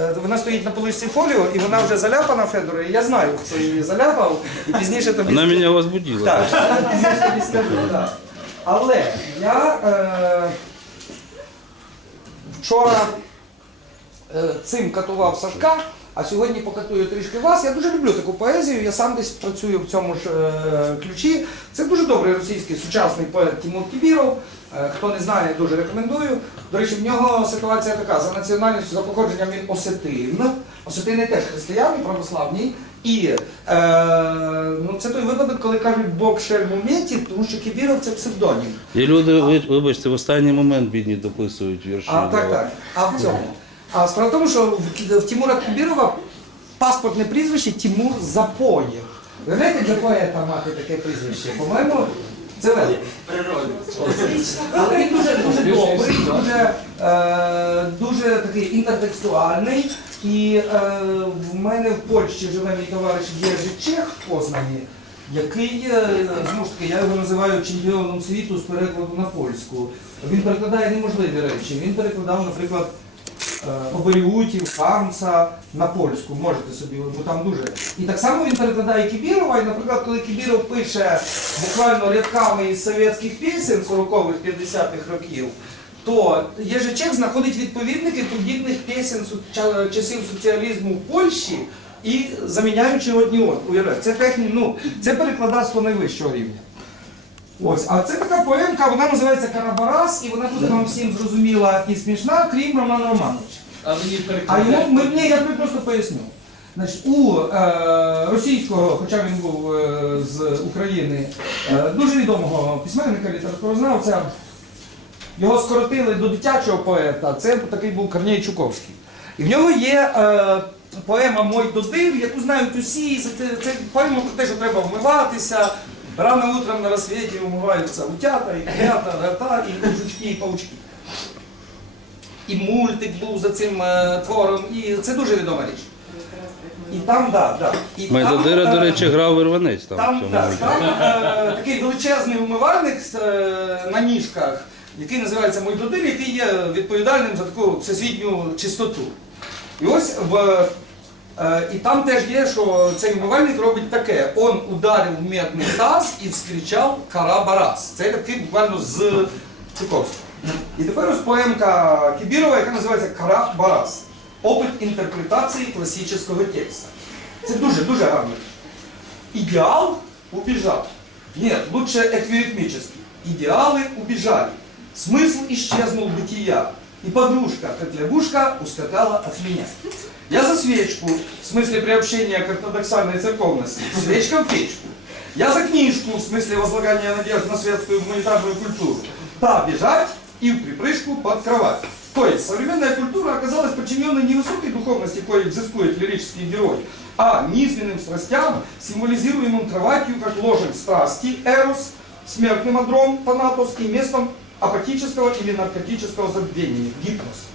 Е, Вона стоїть на поличці фоліо, і вона вже заляпана Федору, і я знаю, хто її заляпав, і пізніше тобі Вона мене возбудила. Так, пізніше тобі скажу, так. Але я е, вчора е, цим катував Сашка, а сьогодні покатую трішки вас. Я дуже люблю таку поезію, я сам десь працюю в цьому ж е, ключі. Це дуже добрий російський сучасний поет Тимур Кібіров. Е, Хто не знає, дуже рекомендую. До речі, в нього ситуація така: за національністю, за походженням він осетин. Осетини теж християни, православні. І е, ну, це той випадок, коли кажуть Бог шельм тому що Кібіров це псевдонім. І люди, ви- вибачте, в останній момент бідні дописують вірші. А так, так. А в цьому. А справа в тому, що в, Тимура Кібірова паспортне прізвище Тимур Запоєв. Ви знаєте, для поета мати таке прізвище? По-моєму, це велике. Але він дуже дуже добрий, дуже, е, дуже такий інтертекстуальний. І е, в мене в Польщі живе мій товариш Єрзі Чех в Познані, який, е, знову ж таки, я його називаю чемпіоном світу з перекладу на польську. Він перекладає неможливі речі. Він перекладав, наприклад, Оберіутів, Хармса на польську, можете собі, бо там дуже. І так само він перекладає Кібірова, і, наприклад, коли Кібіров пише буквально рядками із совєтських пісень 40-х, 50-х років, то Єжичек знаходить відповідники подібних пісень часів соціалізму в Польщі і заміняючи одні од уявляєте, Це техні, ну, це перекладацтво найвищого рівня. Ось, а це така поемка, вона називається Карабарас, і вона буде вам всім зрозуміла і смішна, крім Романа Романовича. А мені А йому ми, ні, я тобі просто поясню. Значить, у е, російського, хоча він був е, з України, е, дуже відомого письменника, літературознавця, його скоротили до дитячого поета. Це такий був Корній Чуковський. І в нього є е, поема Мой додир, яку знають усі. Це, це, це поема про те, що треба вмиватися. Рано утром на розсвіті вмиваються утята, і котята, рота, і жучки, і паучки. І мультик був за цим е, твором, і це дуже відома річ. І там, да, да. І Майдадира, там, до е, речі, грав вирванець там. в там, цьому да, там е, такий величезний умивальник з, е, на ніжках, який називається Мойдодир, який є відповідальним за таку всесвітню чистоту. І ось в, і там теж є, що цей умивальник робить таке: он ударив в медний таз і вскричав Карабарас. Це такий буквально з Чуковського. І тепер ось поемка Кібірова, яка називається Карабарас. Опит інтерпретації класичного текста. Це дуже-дуже гарно. Идеал убежал. Нет, лучше эквиритмически. Идеалы убежали. Смысл исчезнул бытия. И подружка, как лягушка, ускакала от меня. Я за свечку, в смысле приобщения к ортодоксальной церковности, свечка в печку. Я за книжку, в смысле возлагания надежд на светскую гуманитарную культуру. Та бежать и в припрыжку под кровать. То есть современная культура оказалась подчиненной не высокой духовности, кое взыскует лирический герой, а низменным страстям, символизируемым кроватью как ложем страсти, эрос, смертным адром, танатос и местом апатического или наркотического забвения, гипноз.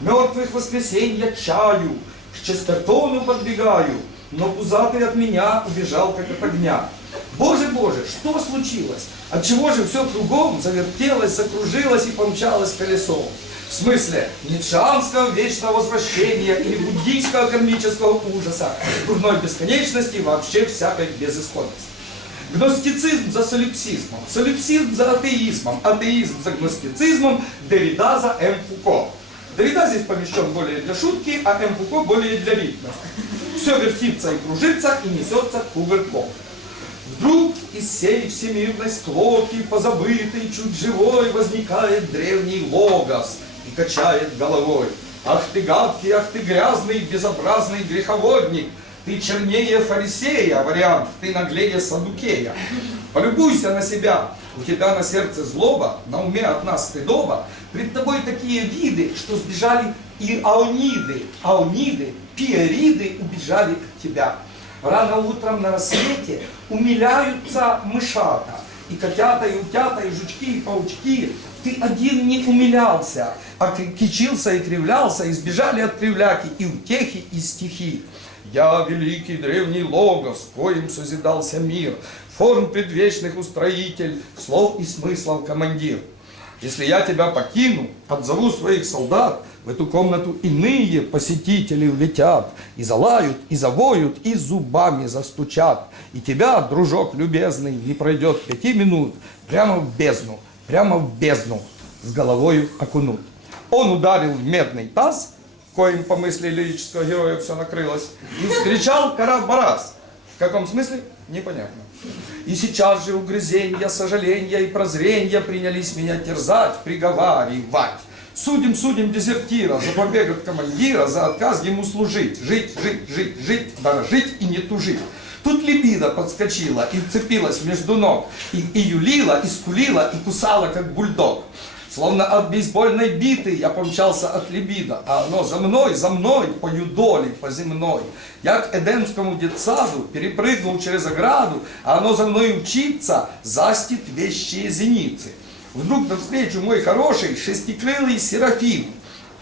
Мертвых воскресенья чаю, к чистотону подбегаю, но пузатый от меня убежал, как от огня. Боже, Боже, что случилось? Отчего же все кругом завертелось, закружилось и помчалось колесом? В смысле ницшанского вечного возвращения или буддийского кармического ужаса, дурной бесконечности и вообще всякой безысходности. Гностицизм за солипсизмом, солипсизм за атеизмом, атеизм за гностицизмом, Derrida за М. Фуко. Derrida здесь помещен более для шутки, а М. Фуко более для ритма. Все вертится и кружится и несется кувырком. Вдруг из всей всемирной склоки, позабытой, чуть живой, возникает древний логос и качает головой. Ах ты гадкий, ах ты грязный, безобразный греховодник, ты чернее фарисея, вариант, ты наглее садукея. Полюбуйся на себя, у тебя на сердце злоба, на уме от нас стыдоба, пред тобой такие виды, что сбежали и аониды, аониды, пиериды убежали от тебя. Рано утром на рассвете умиляются мышата. И котята, и утята, и жучки, и паучки. Ты один не умилялся, а ки- кичился и кривлялся, и сбежали от кривляки и утехи, и стихи. Я великий древний логос, коим созидался мир, форм предвечных устроитель, слов и смыслов командир. Если я тебя покину, отзову своих солдат, В эту комнату иные посетители влетят, и залают, и завоют, и зубами застучат. И тебя, дружок любезный, не пройдет пяти минут, прямо в бездну, прямо в бездну с головою окунут. Он ударил в медный таз, коим по мысли лирического героя все накрылось, и вскричал Карабарас. В каком смысле? Непонятно. И сейчас же угрызенья, сожаления и прозрения принялись меня терзать, приговаривать. Судим, судим дезертира за побег от командира, за отказ ему служить. Жить, жить, жить, жить, дорожить и не тужить. Тут либидо подскочила и вцепилась между ног, и, и юлила, и скулила, и кусала, как бульдог. Словно от бейсбольной биты я помчался от либидо, а оно за мной, за мной, по юдолі, по земной. Я к Эдемскому детсаду перепрыгнул через ограду, а оно за мной учится, застит вещие зеницы. Вдруг навстречу мой хороший шестикрылый Серафим,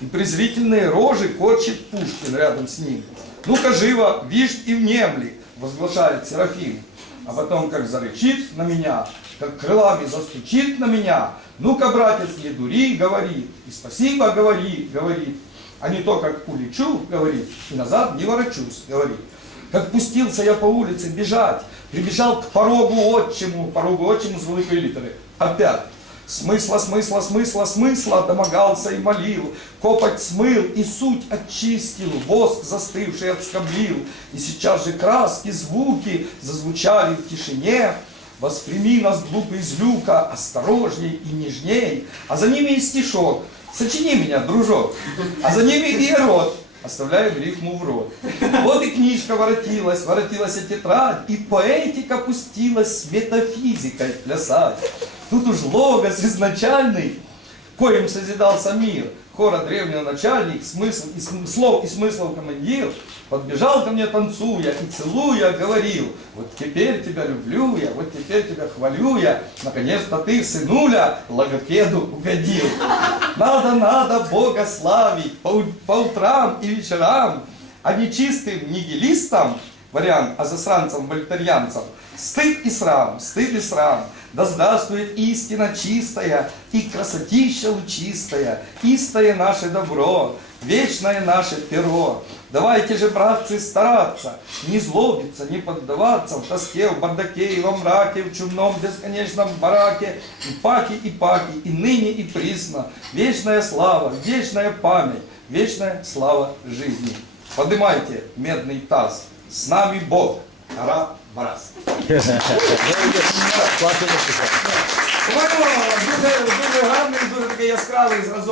и презрительные рожи корчит Пушкин рядом с ним. Ну-ка живо, вишь и внемли, возглашает Серафим. А потом как зарычит на меня, как крылами застучит на меня. Ну-ка, братец, не дури, говорит, и спасибо, говори, говорит. А не то, как улечу, говорит, и назад не ворочусь, говорит. Как пустился я по улице бежать, прибежал к порогу отчиму, порогу отчиму с великой литеры. Опять. Смысла, смысла, смысла, смысла домогался и молил, копоть смыл и суть очистил, воск застывший отскоблил, и сейчас же краски, звуки зазвучали в тишине. Восприми нас, глупый злюка, осторожней и нежней, а за ними и стишок. Сочини меня, дружок, а за ними и рот. Оставляю рифму в рот. Вот и книжка воротилась, воротилась и тетрадь, и поэтика пустилась с метафизикой плясать. Тут уж логос изначальный, коим созидался мир. Хора древнего начальник, смысл и слов и смыслов командир, подбежал ко мне танцуя и целуя, говорил, вот теперь тебя люблю я, вот теперь тебя хвалю я, наконец-то ты, сынуля, логопеду угодил. Надо, надо Бога славить по, по утрам и вечерам, а нечистым нигилистам, вариант, а засранцам, вольтерьянцам, стыд и срам, стыд и срам, да здравствует истина чистая и красотища лучистая, истое наше добро, вечное наше перо. Давайте же, братцы, стараться, не злобиться, не поддаваться в тоске, в бардаке и во мраке, в чумном бесконечном бараке, и паки, и паки, и ныне, и присно, вечная слава, вечная память, вечная слава жизни. Поднимайте медный таз, с нами Бог, Ара Барас. Дуже, дуже гарний, дуже такий яскравий зразок.